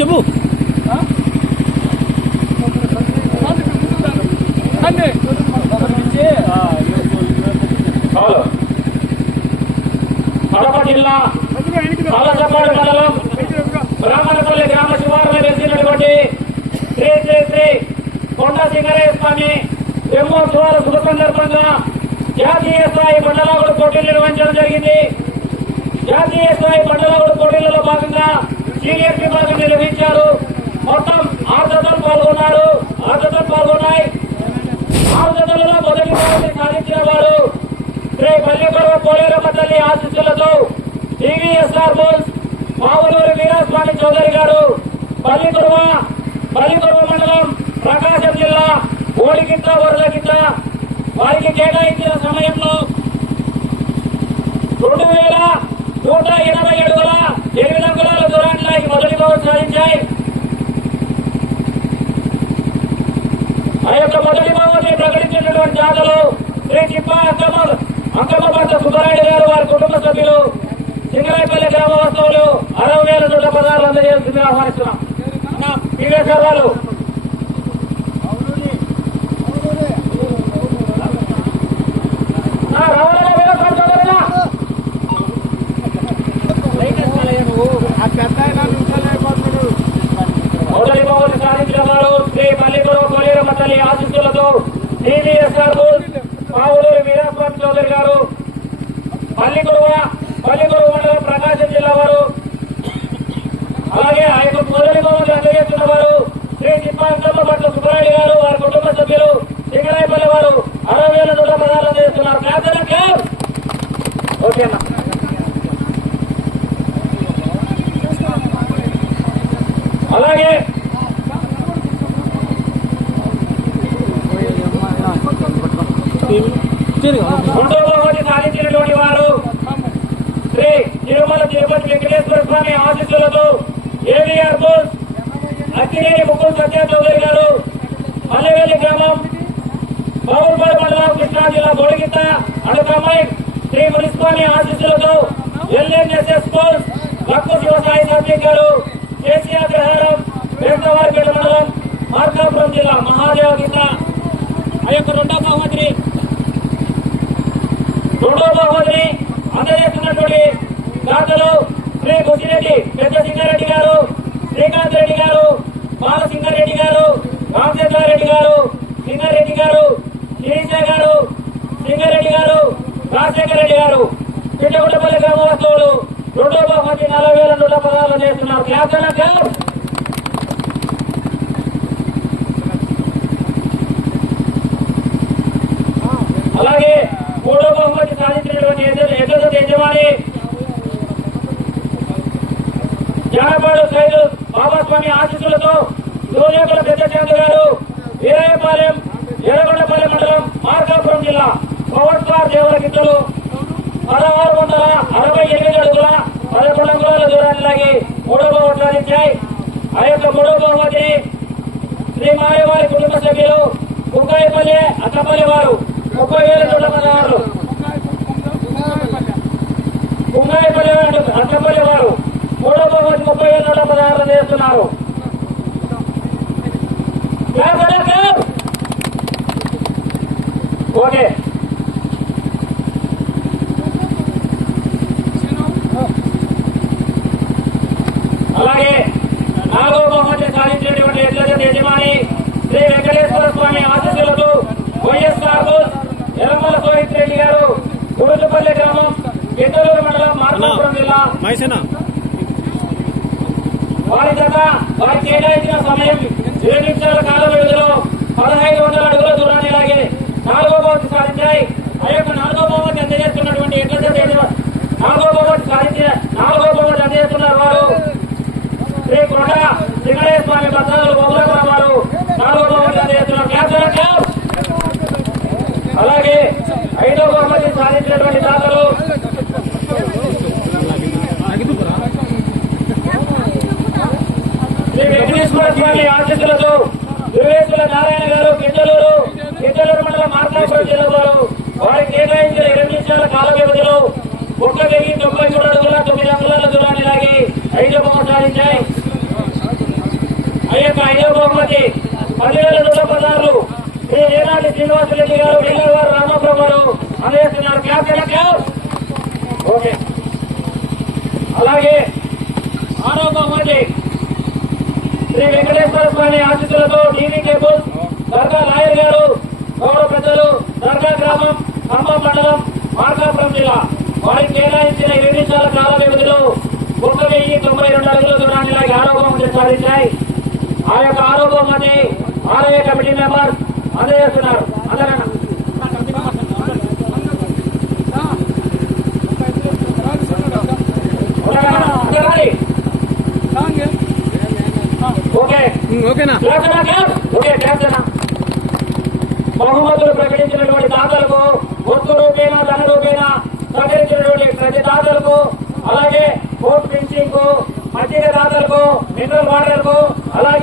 చెప్పు. కడప జిల్లా పాలచపాడు మండలం బ్రాహ్మణపల్లి గ్రామ శివారులో వెళ్తున్నటువంటి శ్రీ శ్రీ శ్రీ కొండ సింగరయ్య స్వామి బ్రహ్మోత్సవాల శుభ సందర్భంగా జాతీయ స్థాయి మండలాగుడు పోటీలు నిర్వహించడం జరిగింది. జాతీయ స్థాయి మండలాగుడు పోటీలలో భాగంగా సీనియర్ విభాగం నిర్వహించారు. మొత్తం 6 జతలు పాల్గొన్నారు. 6 జతలు పాల్గొన్నాయి. 6 జతలలో మొదటి స్థానాన్ని సాధించిన వారు శ్రీ పల్లెకొరవ పోలేరమ్మ తల్లి ఆశీస్సులతో టీవీఎస్ఆర్ బోల్స్ మావులూరి వీరాస్వామి చౌదరి గారు పల్లికొరవ మండలం ప్రకాశం జిల్లా ఓడికింత వరలకింత వారికి కేటాయించిన సమయంలో 2180 అడుగుల 8 అంగుళాల దూరానికి మొదటి బహుమతి సాధించాయి. ఆ యొక్క మొదటి బహుమతిని ప్రకటించినటువంటి జాతలు శ్రీ చిప్ప అంకమ్మపట్ల సుబ్బరాయుడు గారు వారి కుటుంబ సభ్యులు సింగరాయపల్లి గ్రామ వాస్తవులు 60,000 నూట పదాలు అందజేయాల్సిందిగా ఆహ్వానిస్తున్నాం. పీవీఎస్ఆర్ వాళ్ళు మొదటి బహుమతి సాధించిన వారు శ్రీ పల్లికొరవ పోలేరమ్మ తల్లి ఆశీస్సులతో టీవీఎస్ఆర్ మావులూరి వీరాస్వామి చౌదరి గారు పల్లికొరవ మండలం ప్రకాశం జిల్లా వారు. అలాగే ఆ యొక్క మొదటి బహుమతి అందజేస్తున్న వారు శ్రీ చిప్పాంకమ్మపట్ల సుబ్బరాయుడు గారు వారి కుటుంబ సభ్యులు సింగరాయపల్లి వారు 60,000 నూట పదాలు అందజేస్తున్నారు. ఓకే అన్న. అలాగే రెండో బహుమతి సాధించినటువంటి వారు శ్రీ తిరుమల తిరుపతి వెంకటేశ్వర స్వామి ఆశీస్సులతో ఏవీఆర్ బోస్ అక్కినేని ముక్కుల సత్య చౌదరి గారు మల్లెవెల్లి గ్రామం బాబుపాడు మండలం కృష్ణా జిల్లా గొడగిత్త అడుకమ్మాయి శ్రీ మునిస్వామి ఆశీస్సులతో ఎల్ఎన్ఎస్ఎస్ బోస్ భక్తు శివసాయి సత్య గారు కేసీఆర్ గ్రహారం వేసవారిపేట మండలం మార్కాపురం జిల్లా మహాదేవ గీత. ఆ యొక్క రెండో బహుమతిని అందజేస్తున్నటువంటి దాతలు శ్రీ బుసిరెడ్డి పెద్ద సింగారెడ్డి గారు, శ్రీకాంత్ రెడ్డి గారు, బాలసింగారెడ్డి గారు, రామచంద్రారెడ్డి గారు, సింగారెడ్డి గారు, శిరీష గారు, సింగారెడ్డి గారు, రాజశేఖర రెడ్డి గారు పిట్టగుట్టపల్లి గ్రామ వాస్తవులు రెండో బహుమతి 40,000 నూట పదాలు చేస్తున్నారు. అలాగే మూడో బహుమతి సాధించినటువంటి ఎదురు యజమాని జానపాడు సైదు బాబాస్వామి ఆశీస్సులతో సూర్యకుల పెద్దచంద్ర గారు వీరాయపాలెం ఎర్రగొండపల్లి మండలం మార్కాపురం జిల్లా పవర్ స్టార్ దేవర గిత్తలు 1668 అడుగుల 11 అంగుళాల దూరాన్ని లాగి మూడో బహుమతి సాధించాయి. ఆ యొక్క మూడో బహుమతిని శ్రీ మాయవారి కుటుంబ సభ్యులు కుక్కాయపల్లి అక్కపల్లి వారు 30,116 కుంగాయపల్లి అక్కపల్లి వారు మూడో బహుమతి 30,116 చేస్తున్నారు. ఓకే. అలాగే నాలుగో బహుమతి సాధించినటువంటి యజమాని శ్రీ వెంకటేశ్వర స్వామి ఆశీస్సులతో వైఎస్ఆర్ బోస్ ఎర్రమల సోహిత్ రెడ్డి గారు గురుజుపల్లి గ్రామం గిద్దలూరు మండలం మార్కాపురం జిల్లా వారి జత వారికి కేటాయించిన సమయం 7 నిమిషాల కాల వ్యవధిలో 1,500 అడుగుల దూరాన్ని లాగి నాలుగో బహుమతి సాధించాయి. ఆ యొక్క నాలుగో బహుమతి అందజేస్తున్నటువంటి నాలుగో బహుమతి అందజేస్తున్నారు వారు శ్రీ కొండ సింగరయ్య స్వామి భద్రాలు బొమ్మల వారు నాలుగో బహుమతి అందజేస్తున్నారు. అలాగే ఐదో బహుమతి సాధించినటువంటి దాతలు శ్రీ వెంకటేశ్వర స్వామి ఆశీస్సులతో దుర్వేశుల ఏనాటి శ్రీనివాసరెడ్డి గారు, వెల్లూరు గారు, రామాపురం గారు అందజేస్తున్నారు. క్యాబ్. ఓకే. అలాగే 6వ బహుమతి శ్రీ వెంకటేశ్వర స్వామి ఆశీస్సులతో టీవీ కేబుల్ దర్గా లాయర్ గారు, గౌరవ పెద్దలు, దర్గా గ్రామం, ఖమ్మం మండలం, మార్కాపురం జిల్లా వారికి కేటాయించిన 20 నిమిషాల కాల వ్యవధిలో 1092 అడుగుల దూరాన్ని 6వ బహుమతి సాధించాయి. ఆ యొక్క 6వ బహుమతి ఆలయ కమిటీ మెంబర్ అందజేస్తున్నారు. అందరూ బహుమతులు ప్రకటించినటువంటి దాతలకు, వస్తు రూపేణ, ధన రూపేణ సహకరించినటువంటి ప్రతి దాతలకు, అలాగే కోర్టు ఫిన్సింగ్ కు, మధ్య దాతలకు, మినరల్ వాటర్కు, అలాగే